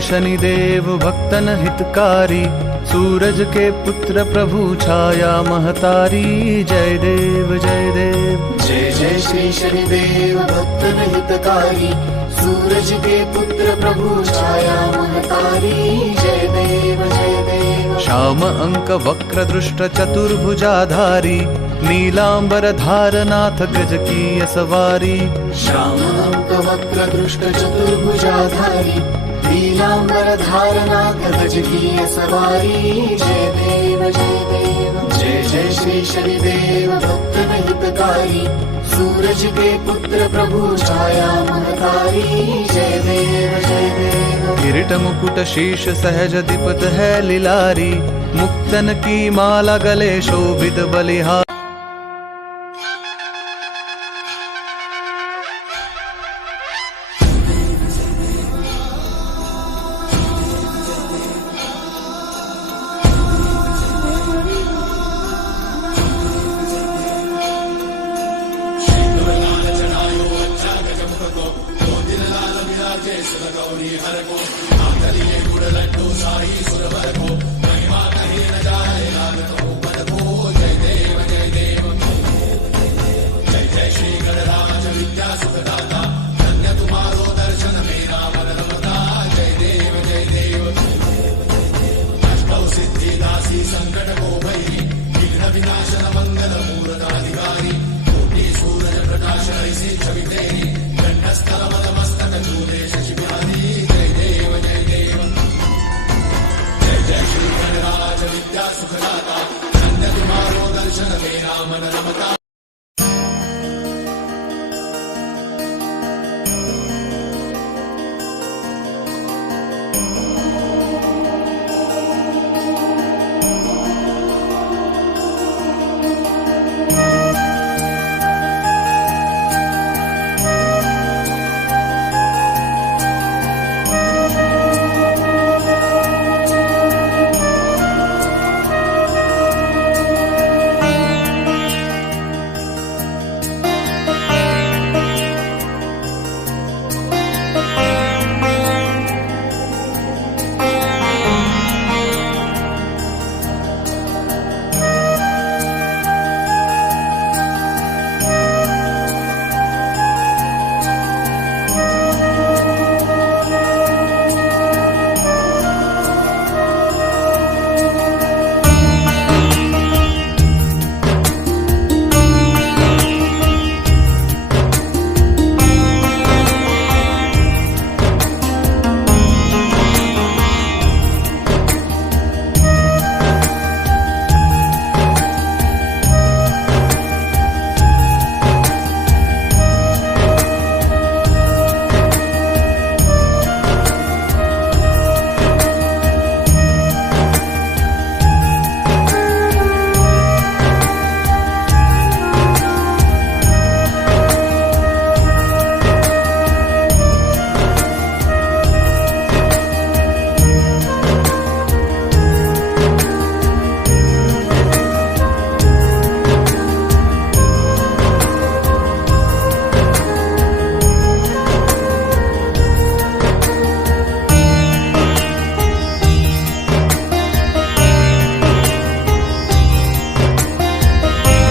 शनिदेव भक्तन हितकारी, सूरज के पुत्र प्रभु छाया महतारी। जय देव जय देव। जय जय श्री शनिदेव भक्तन हितकारी, सूरज के पुत्र प्रभु छाया महतारी। जय देव जय देव। श्याम अंक वक्र दृष्ट चतुर्भुजाधारी, नीलांबर धारनाथ गज की सवारी। श्याम अंक वक्र दृष्ट चतुर्भुजाधारी, नीलांबर धारनाथ गज की सवारी। जय देव जय देव। जय जय श्री शनिदेव भक्तन हितकारी, सूरज के पुत्र प्रभु छाया महतारी। जय देव जय देव। किरीट मुकुट शीश सहज दीपत है लिलारी, मुक्तन की माला गले शोभित बलिहारी। सुखदाता, धन्य तुम्हारो दर्शन मेरा मन रमता।